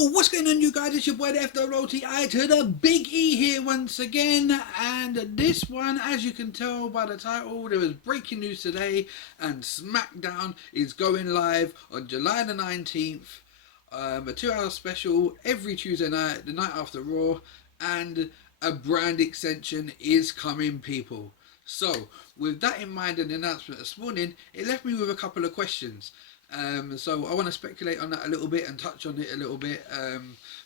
Yo, what's going on, you guys? It's your boy, the FWOTI to the Big E here once again. And this one, as you can tell by the title, there was breaking news today, and SmackDown is going live on July the 19th. A 2 hour special every Tuesday night, the night after Raw, and a brand extension is coming, people. So, with that in mind and the announcement this morning, it left me with a couple of questions. So I want to speculate on that a little bit and touch on it a little bit.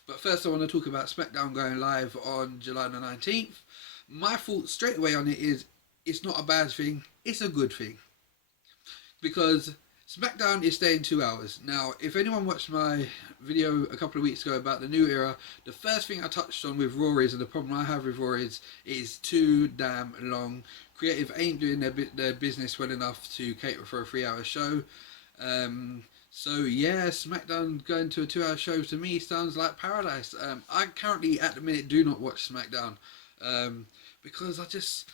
But first I want to talk about SmackDown going live on July the 19th. My thought straight away on it is it's not a bad thing, it's a good thing. Because SmackDown is staying 2 hours. Now, if anyone watched my video a couple of weeks ago about the new era, the first thing I touched on with Raw is, and the problem I have with Raw is too damn long. Creative ain't doing their business well enough to cater for a 3 hour show. So yeah, SmackDown going to a 2 hour show to me sounds like paradise. I currently at the minute do not watch SmackDown because I just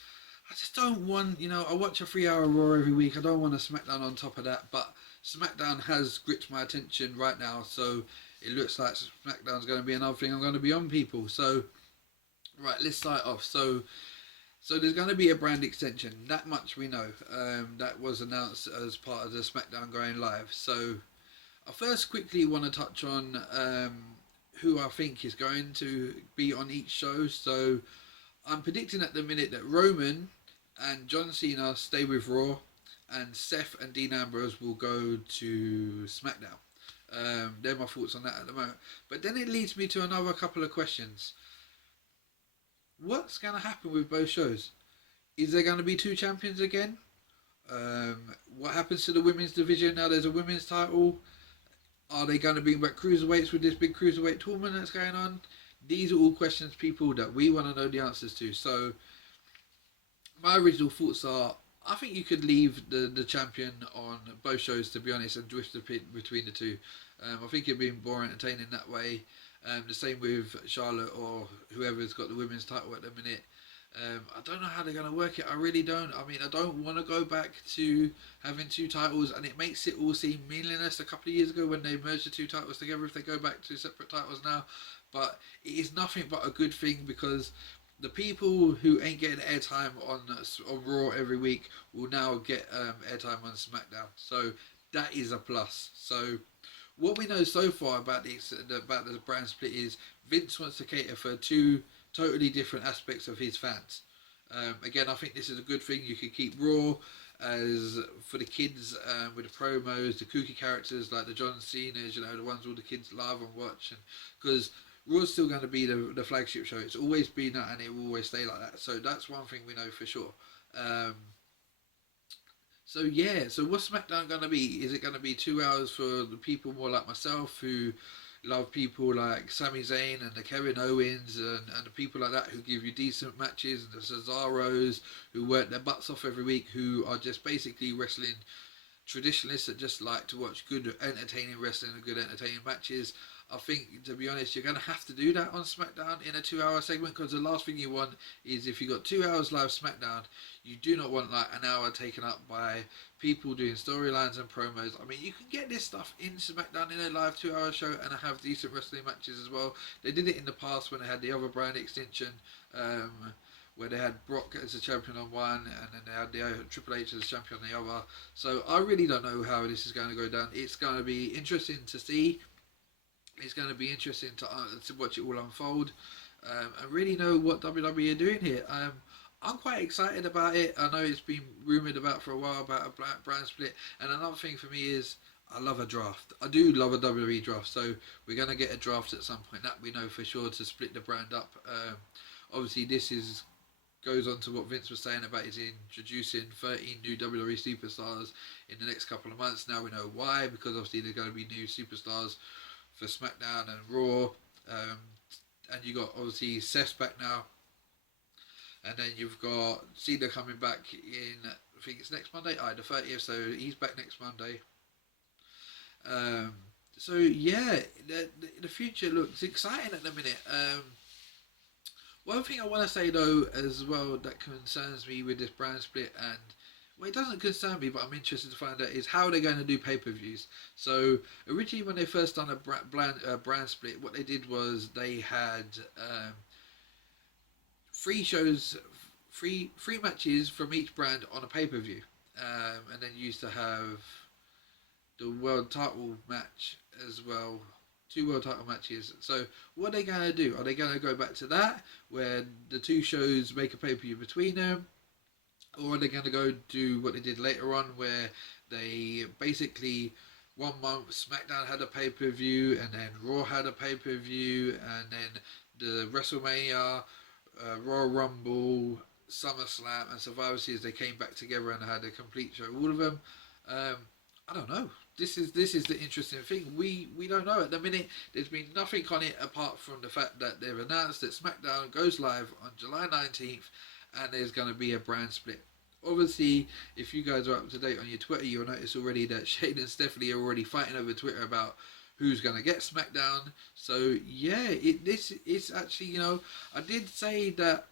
don't want, I watch a 3 hour Raw every week. I don't want a SmackDown on top of that, but SmackDown has gripped my attention right now, so it looks like SmackDown's going to be another thing I'm going to be on, people. So right, let's start off. So there's going to be a brand extension, that much we know. That was announced as part of the SmackDown going live. So I first quickly want to touch on who I think is going to be on each show. So I'm predicting at the minute that Roman and John Cena stay with Raw, and Seth and Dean Ambrose will go to SmackDown. They're my thoughts on that at the moment. But then it leads me to another couple of questions. What's going to happen with both shows? Is there going to be two champions again? What happens to the women's division now there's a women's title? Are they going to bring back cruiserweights with this big cruiserweight tournament that's going on? These are all questions, people, that we want to know the answers to. So my original thoughts are, I think you could leave the champion on both shows, to be honest, and drift a bit between the two. I think it'd be more entertaining that way. The same with Charlotte or whoever's got the women's title at the minute. I don't know how they're going to work it. I really don't. I mean, I don't want to go back to having two titles, and it makes it all seem meaningless a couple of years ago when they merged the two titles together if they go back to separate titles now. But it is nothing but a good thing, because the people who ain't getting airtime on Raw every week will now get airtime on SmackDown. So that is a plus. So what we know so far about the brand split is Vince wants to cater for two totally different aspects of his fans. Again, I think this is a good thing. You could keep Raw as for the kids with the promos, the kooky characters like the John Cena's, the ones all the kids love and watch, because Raw's still going to be the flagship show. It's always been that, and it will always stay like that. So that's one thing we know for sure. So yeah, so what's SmackDown going to be? Is it going to be 2 hours for the people more like myself who love people like Sami Zayn and the Kevin Owens and the people like that who give you decent matches, and the Cesaros who work their butts off every week, who are just basically wrestling traditionalists that just like to watch good entertaining wrestling and good entertaining matches? I think, to be honest, you're going to have to do that on SmackDown in a 2 hour segment, because the last thing you want is, if you got 2 hours live SmackDown, you do not want like an hour taken up by people doing storylines and promos. I mean, you can get this stuff in SmackDown in a live 2 hour show and have decent wrestling matches as well. They did it in the past when they had the other brand extension, where they had Brock as a champion on one, and then they had the Triple H as a champion on the other. So I really don't know how this is going to go down. It's going to be interesting to see. It's going to be interesting to watch it all unfold and really know what WWE are doing here. I'm quite excited about it. I know it's been rumoured about for a while about a brand split. And another thing for me is, I love a draft. I do love a WWE draft. So we're going to get a draft at some point, that we know for sure, to split the brand up. Obviously, this goes on to what Vince was saying about is introducing 13 new WWE superstars in the next couple of months. Now we know why, because obviously there's going to be new superstars for SmackDown and Raw, and you got obviously Seth back now, and then you've got Cena coming back in, I think it's next Monday, the 30th, so he's back next Monday. So yeah, the future looks exciting at the minute. One thing I want to say though as well that concerns me with this brand split, and Well, it doesn't concern me, but I'm interested to find out is how they're going to do pay-per-views. So originally, when they first done a brand split, what they did was they had three shows, three matches from each brand on a pay-per-view, and then you used to have the world title match as well. Two world title matches. So what are they going to do? Are they going to go back to that, where the two shows make a pay-per-view between them? Or are they going to go do what they did later on, where they basically 1 month SmackDown had a pay per view, and then Raw had a pay per view, and then the WrestleMania, Royal Rumble, SummerSlam, and Survivor Series, they came back together and had a complete show, all of them. Um, I don't know. This is the interesting thing. We don't know at the minute. There's been nothing on it apart from the fact that they've announced that SmackDown goes live on July 19th, and there's going to be a brand split. Obviously, if you guys are up to date on your Twitter, you'll notice already that Shane and Stephanie are already fighting over Twitter about who's going to get SmackDown. So yeah, this is actually, I did say that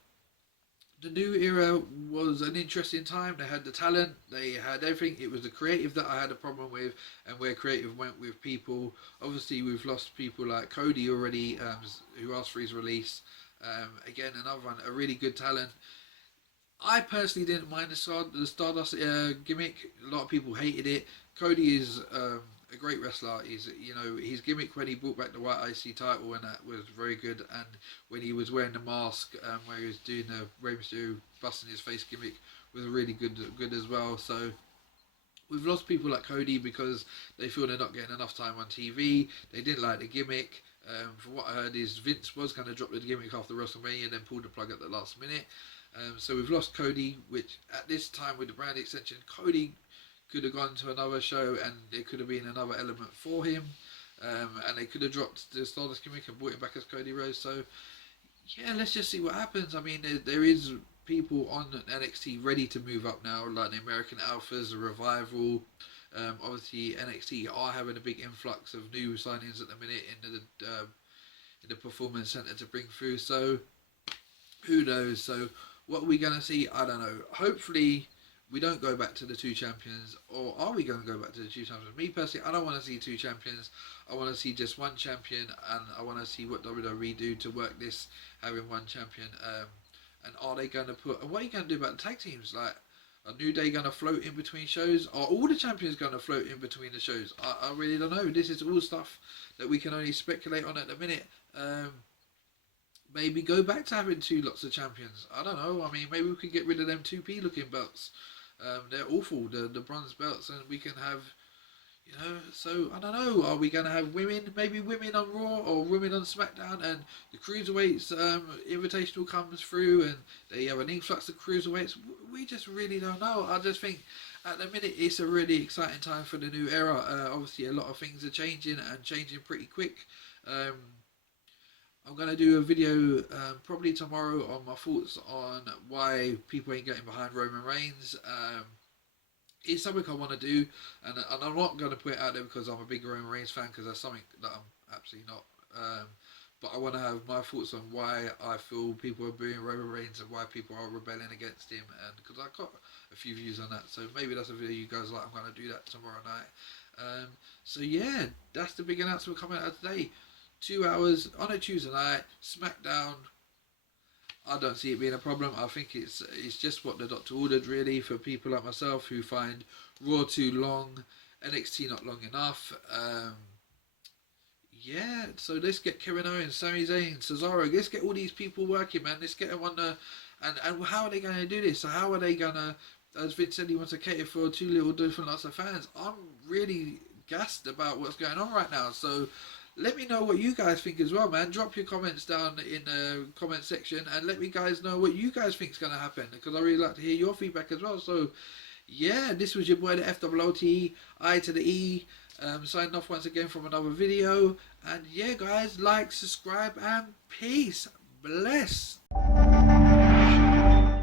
the new era was an interesting time. They had the talent, they had everything. It was the creative that I had a problem with, and where creative went with people. Obviously, we've lost people like Cody already, who asked for his release. Again, another one, a really good talent. I personally didn't mind the Stardust gimmick. A lot of people hated it. Cody is a great wrestler. His gimmick when he brought back the White IC title, and that was very good. And when he was wearing the mask, where he was doing the Rey Mysterio busting his face gimmick, was really good as well. So we've lost people like Cody because they feel they're not getting enough time on TV. They didn't like the gimmick. From what I heard, is Vince was going to drop the gimmick after WrestleMania and then pulled the plug at the last minute. So we've lost Cody, which at this time with the brand extension, Cody could have gone to another show and there could have been another element for him. And they could have dropped the Stardust gimmick and brought him back as Cody Rhodes. So yeah, let's just see what happens. I mean, there is people on NXT ready to move up now, like the American Alphas, the Revival. Obviously, NXT are having a big influx of new signings at the minute in the Performance Center to bring through. So who knows? So what are we going to see? I don't know. Hopefully we don't go back to the two champions, or are we going to go back to the two champions? Me personally, I don't want to see two champions. I want to see just one champion, and I want to see what WWE do to work this, having one champion. And are they going to put, and what are you going to do about the tag teams? Like, are New Day going to float in between shows? Are all the champions going to float in between the shows? I really don't know. This is all stuff that we can only speculate on at the minute. Maybe go back to having lots of champions. I don't know. I mean, maybe we could get rid of them 2P looking belts. They're awful, the bronze belts, and we can have, so I don't know. Are we going to have women? Maybe women on Raw or women on SmackDown, and the Cruiserweights Invitational comes through and they have an influx of Cruiserweights. We just really don't know. I just think at the minute it's a really exciting time for the new era. Obviously, a lot of things are changing and changing pretty quick. I'm going to do a video probably tomorrow on my thoughts on why people ain't getting behind Roman Reigns. It's something I want to do, and I'm not going to put it out there because I'm a big Roman Reigns fan, because that's something that I'm absolutely not. But I want to have my thoughts on why I feel people are booing Roman Reigns and why people are rebelling against him, and because I've got a few views on that. So maybe that's a video you guys like. I'm going to do that tomorrow night. So yeah, that's the big announcement coming out today. 2 hours on a Tuesday night, SmackDown. I don't see it being a problem. I think it's just what the doctor ordered, really, for people like myself who find Raw too long, NXT not long enough. Yeah, so let's get Kevin Owens, Sami Zayn, Cesaro. Let's get all these people working, man. Let's get them on the... And how are they going to do this? So how are they going to... As Vince said, he wants to cater for two little different lots of fans. I'm really gassed about what's going on right now. So... let me know what you guys think as well, man. Drop your comments down in the comment section and let me guys know what you guys think is going to happen, because I really like to hear your feedback as well. So, yeah, this was your boy, the FOOT, I to the E, signing off once again from another video. And, yeah, guys, like, subscribe, and peace. Bless.